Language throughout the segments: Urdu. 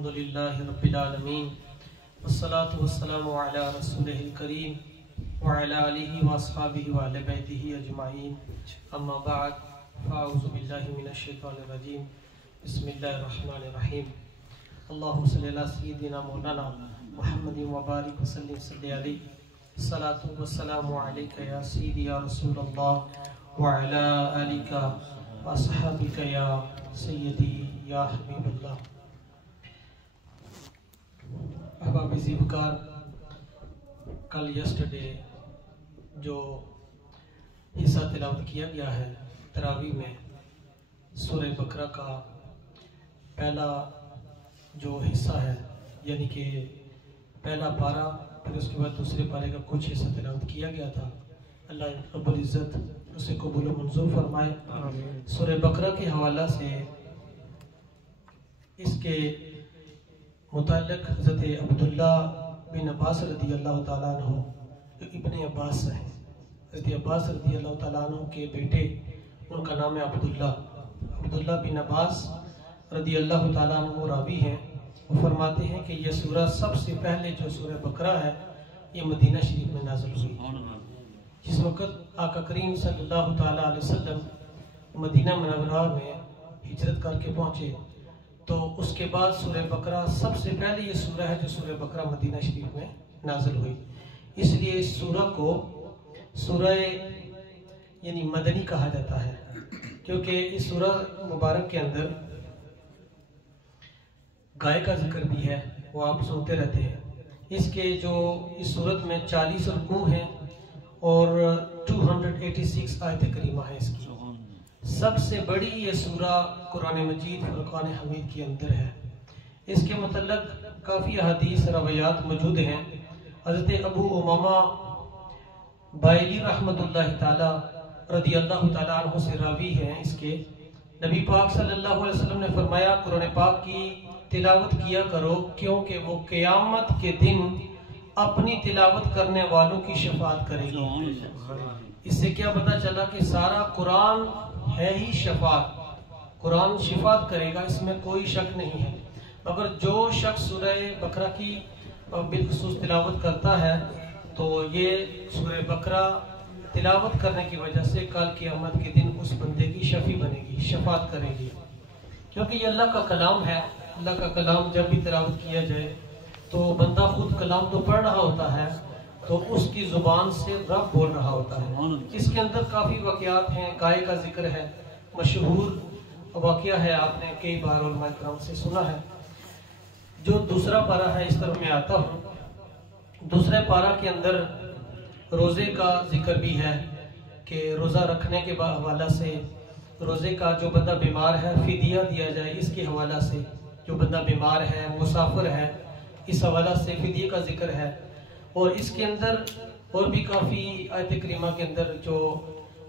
الحمدللہ رب العالمین والصلاة والسلام علی رسولہ الکریم وعلی آلہ واصحابہ وعلی بیتہ اجمعین اما بعد فاعوذ باللہ من الشیطان الرجیم بسم اللہ الرحمن الرحیم اللہم صلی علی سیدنا مولانا محمد وبارک وسلم صلی علیہ الصلاة والسلام علیکہ یا سیدی یا رسول اللہ وعلی آلک واصحابک یا سیدی یا حبیب اللہ۔ احباب زیبکار، کل یسٹرڈے جو حصہ تلاوت کیا گیا ہے تراویح میں سورہ بقرہ کا پہلا جو حصہ ہے، یعنی کہ پہلا پارہ، پھر اس کے بعد دوسرے پارے کا کچھ حصہ تلاوت کیا گیا تھا۔ اللہ رب العزت اسے قبول و منظور فرمائے۔ سورہ بقرہ کے حوالہ سے اس کے متعلق حضرت عبداللہ بن عباس رضی اللہ تعالیٰ عنہ، ابن عباس ہے، حضرت عباس رضی اللہ تعالیٰ عنہ کے بیٹے، ان کا نام ہے عبداللہ بن عباس رضی اللہ تعالیٰ عنہ راوی ہیں۔ وہ فرماتے ہیں کہ یہ سورہ سب سے پہلے جو سورہ بقرہ ہے یہ مدینہ شریف میں نازل ہوئی۔ جس وقت آقا کریم صلی اللہ تعالیٰ علیہ وسلم مدینہ منورہ میں ہجرت کر کے پہنچے تو اس کے بعد سورہ بقرہ سب سے پہلے یہ سورہ ہے جو سورہ بقرہ مدینہ شریف میں نازل ہوئی۔ اس لیے اس سورہ کو سورہ یعنی مدنی کہا جاتا ہے، کیونکہ اس سورہ مبارک کے اندر گائے کا ذکر بھی ہے، وہ آپ سنتے رہتے ہیں۔ اس کے جو اس سورت میں 40 رکوع ہیں اور 286 آیت کریمہ ہے۔ اس کی سب سے بڑی یہ سورہ قرآن مجید فرقان حمید کے اندر ہے۔ اس کے متعلق کافی احادیث روایات موجود ہیں۔ حضرت ابو امامہ بائلی رحمۃ اللہ تعالی رضی اللہ تعالیٰ عنہ سے راوی ہیں اس کے، نبی پاک صلی اللہ علیہ وسلم نے فرمایا قرآن پاک کی تلاوت کیا کرو کیونکہ وہ قیامت کے دن اپنی تلاوت کرنے والوں کی شفاعت کرے گی۔ اس سے کیا پتہ چلا کہ سارا قرآن ہے ہی شفاعت، قرآن شفاعت کرے گا، اس میں کوئی شک نہیں ہے۔ مگر جو شخص سورہ بقرہ کی بالخصوص تلاوت کرتا ہے تو یہ سورہ بقرہ تلاوت کرنے کی وجہ سے کل قیامت کے دن اس بندے کی شفیع بنے گی، شفاعت کرے گی، کیونکہ یہ اللہ کا کلام ہے۔ اللہ کا کلام جب بھی تلاوت کیا جائے تو بندہ خود کلام تو پڑھ رہا ہوتا ہے تو اس کی زبان سے رب بول رہا ہوتا ہے۔ اس کے اندر کافی واقعات ہیں، گائے کا ذکر ہے، مشہور واقعہ ہے، آپ نے کئی بار علماء کرام سے سنا ہے۔ جو دوسرا پارہ ہے، اس طرف میں آتا ہوں، دوسرے پارہ کے اندر روزے کا ذکر بھی ہے کہ روزہ رکھنے کے حوالہ سے، روزے کا جو بندہ بیمار ہے فدیہ دیا جائے، اس کے حوالہ سے، جو بندہ بیمار ہے مسافر ہے اس حوالہ سے فدیہ کا ذکر ہے۔ اور اس کے اندر اور بھی کافی آیت کریمہ کے اندر جو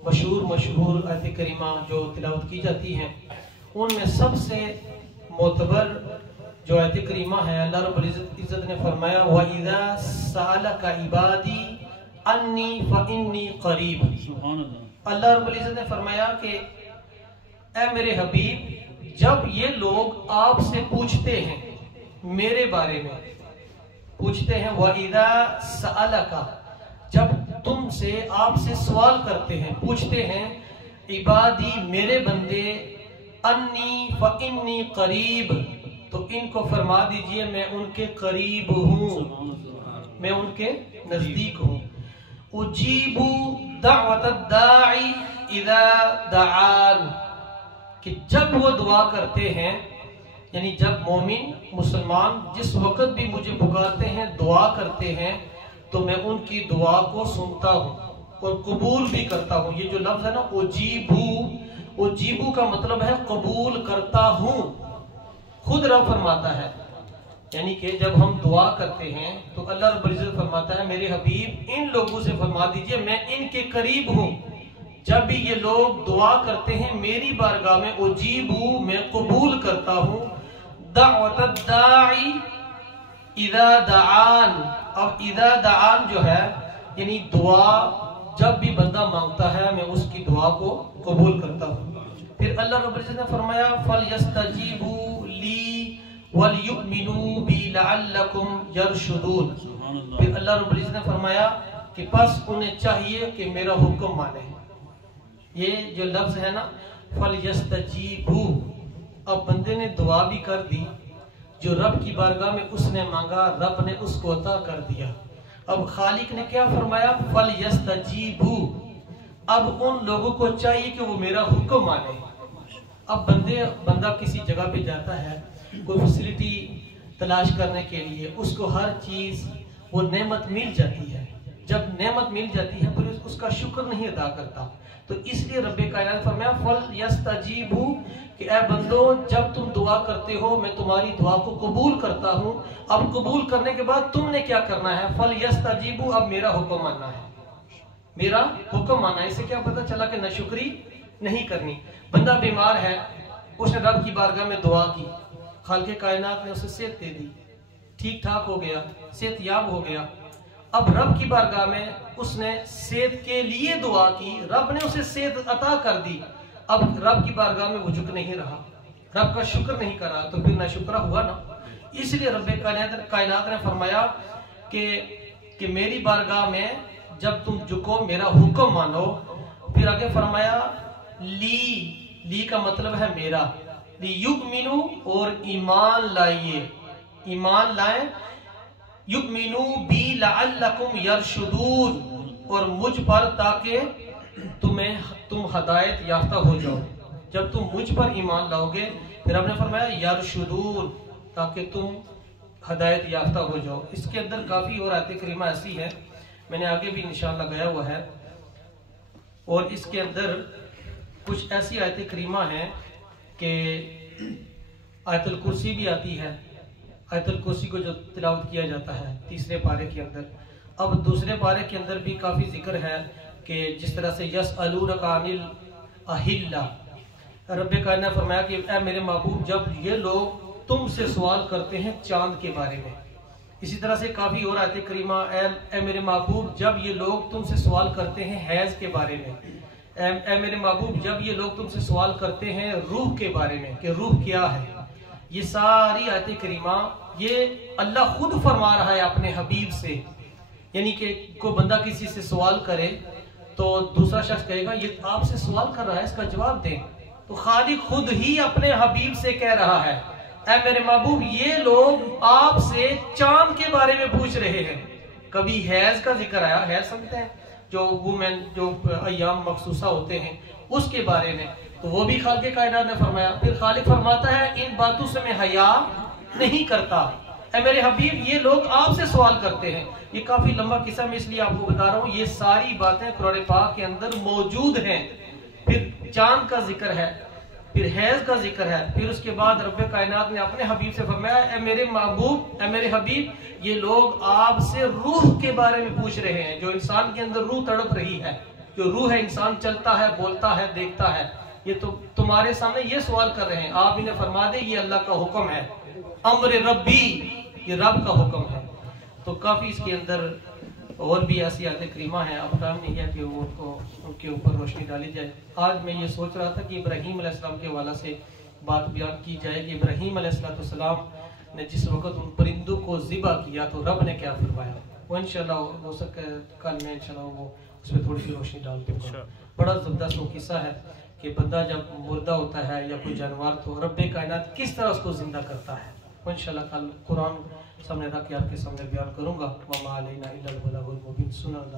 مشہور آیت کریمہ جو تلاوت کی جاتی ہیں، ان میں سب سے معتبر جو آیت کریمہ ہے، اللہ رب العزت نے فرمایا وَإِذَا سَأَلَكَ عِبَادِي أَنِّي فَإِنِّي قَرِيبٌ۔ اللہ رب العزت نے فرمایا کہ اے میرے حبیب، جب یہ لوگ آپ سے پوچھتے ہیں میرے بارے میں، پوچھتے ہیں وَإِذَا سَأَلَكَ، جب تم سے آپ سے سوال کرتے ہیں، پوچھتے ہیں عبادی میرے بندے، انی فإنی قریب، تو ان کو فرما دیجئے میں ان کے قریب ہوں، میں ان کے نزدیک ہوں۔ اجیب دعوت الداعی اذا دعان، کہ جب وہ دعا کرتے ہیں، یعنی جب مومن مسلمان جس وقت بھی مجھے پکارتے ہیں، دعا کرتے ہیں، تو میں ان کی دعا کو سنتا ہوں اور قبول بھی کرتا ہوں۔ یہ جو لفظ ہے نا اجیبو کا مطلب ہے قبول کرتا ہوں، خود رب فرماتا ہے، یعنی کہ جب ہم دعا کرتے ہیں تو اللہ رب العزت فرماتا ہے میرے حبیب ان لوگوں سے فرما دیجئے میں ان کے قریب ہوں، جب بھی یہ لوگ دعا کرتے ہیں میری بارگاہ میں، اجیبو میں قبول کرتا ہوں، دعوت الداعی اذا دعان۔ اب اذا دعان جو ہے یعنی دعا جب بھی بندہ مانگتا ہے میں اس کی دعا کو قبول کرتا ہوں۔ پھر اللہ رب العزت نے فرمایا فَلْيَسْتَجِيبُوا لِي وَلْيُؤْمِنُوا بِي لَعَلَّكُمْ يَرْشُدُونَ. پھر اللہ رب العزت نے فرمایا کہ پس انہیں چاہیے کہ میرا حکم مانے. یہ جو لفظ ہے نا فَلْيَسْتَجِيبُوا، اب بندے نے دعا بھی کر دی، جو رب کی بارگاہ میں اس نے مانگا رب نے اس کو عطا کر دیا. اب خالق نے کیا فرمایا؟ فَلْيَسْتَجِيبُوا، اب ان لوگوں کو چاہیے کہ وہ میرا حکم مانے. اب بندہ کسی جگہ پہ جاتا ہے کوئی فیسلٹی تلاش کرنے کے لیے، اس کو ہر چیز وہ نعمت مل جاتی ہے. جب نعمت مل جاتی ہے پھر اس کا شکر نہیں ادا کرتا. تو اس لیے رب کائنات فرمایا فَلْيَسْتَجِيبُوا کہ اے بندو جب تم دعا کرتے ہو میں تمہاری دعا کو قبول کرتا ہوں. اب قبول کرنے کے بعد تم نے کیا کرنا ہے؟ فَلْيَسْتَجِيبُوا، اب میرا حکم ماننا ہے، میرا حکم ماننا ہے. اس سے کیا پتہ چلا کہ ناشکری نہیں کرنی. بندہ بیمار ہے، اس نے رب کی بارگاہ میں دعا کی، خالق کائنات نے اسے صحت دے دی، ٹھیک ٹھاک ہو گیا، صحت یاب ہو گیا. اب رب کی بارگاہ میں اس نے صحت کے لیے دعا کی، رب نے اسے صحت عطا کر دی. اب رب کی بارگاہ میں وہ جھک نہیں رہا، رب کا شکر نہیں کرا، تو پھر ناشکرا ہوا نا. اس لیے رب کائنات نے فرمایا کہ میری بارگاہ میں جب تم جھکو میرا حکم مانو. پھر آگے فرمایا لی کا مطلب ہے میرا، لیؤمنوا، اور ایمان لائیے، ایمان لائیں. یؤمنوا بی لعلکم یرشدون، اور مجھ پر تاکہ تم ہدایت یافتہ ہو جاؤ. جب تم مجھ پر ایمان لاؤ گے، پھر ہم نے فرمایا یرشدون، تاکہ تم ہدایت یافتہ ہو جاؤ. اس کے اندر کافی اور آیت کریمہ ایسی ہے، میں نے آگے بھی انشاءاللہ گیا ہوا ہے. اور اس کے اندر کچھ ایسی آیت کریمہ ہیں کہ آیت الکرسی بھی آتی ہے. آیت الکرسی کو جو تلاوت کیا جاتا ہے تیسرے پارے کے اندر. اب دوسرے پارے کے اندر بھی کافی ذکر ہے کہ جس طرح سے یسألونک عن الاہلہ، رب کائنات نے فرمایا کہ اے میرے محبوب جب یہ لوگ تم سے سوال کرتے ہیں چاند کے بارے میں. اسی طرح سے کافی اور آیت کریمہ اے میرے محبوب جب یہ لوگ تم سے سوال کرتے ہیں حیض کے بارے میں. اے میرے محبوب جب یہ لوگ تم سے سوال کرتے ہیں روح کے بارے میں کہ روح کیا ہے. یہ ساری آیت کریمہ یہ اللہ خود فرما رہا ہے اپنے حبیب سے. یعنی کہ کوئی بندہ کسی سے سوال کرے تو دوسرا شخص کہے گا یہ آپ سے سوال کر رہا ہے، اس کا جواب دیں. تو خالق خود ہی اپنے حبیب سے کہہ رہا ہے اے میرے محبوب یہ لوگ آپ سے چاند کے بارے میں پوچھ رہے ہیں. کبھی حیض کا ذکر آیا، حیض سمجھتے ہیں جو وومن جو ایام مخصوصہ ہوتے ہیں اس کے بارے میں، تو وہ بھی خالق کائنات نے فرمایا. پھر خالق فرماتا ہے ان باتوں سے میں حیا نہیں کرتا. اے میرے حبیب یہ لوگ آپ سے سوال کرتے ہیں. یہ کافی لمبا قصہ میں اس لیے آپ کو بتا رہا ہوں، یہ ساری باتیں قرآن پاک کے اندر موجود ہیں. پھر چاند کا ذکر ہے، پھر حیض کا ذکر ہے، پھر اس کے بعد رب کائنات نے اپنے حبیب سے فرمایا اے میرے محبوب اے میرے حبیب یہ لوگ آپ سے روح کے بارے میں پوچھ رہے ہیں. جو انسان کے اندر روح تڑپ رہی ہے، جو روح ہے، انسان چلتا ہے، بولتا ہے، دیکھتا ہے، یہ تو تمہارے سامنے یہ سوال کر رہے ہیں. آپ انہیں فرما دیں یہ اللہ کا حکم ہے، امر ربی، یہ رب کا حکم ہے. تو کافی اس کے اندر اور بھی ایسی آیت کریمہ ہیں. اب ٹائم نہیں ہے کہ وہ ان کے اوپر روشنی ڈالی جائے. آج میں یہ سوچ رہا تھا کہ ابراہیم علیہ السلام کے حوالے سے بات بیان کی جائے کہ ابراہیم علیہ السلام نے جس وقت ان پرندوں کو ذبح کیا تو رب نے کیا فرمایا. وہ انشاءاللہ ہو سکے کل میں انشاءاللہ وہ اس پہ تھوڑی سی روشنی ڈال دوں گا. بڑا زبردست وہ قصہ ہے کہ بندہ جب مردہ ہوتا ہے یا کوئی جانور تو رب کائنات کس طرح اس کو زندہ کرتا ہے. وہ انشاءاللہ کل قرآن سامنے رکھ کے آپ کے سامنے بیان کروں گا. وما علینا الا البلاغ المبین. سنا اللہ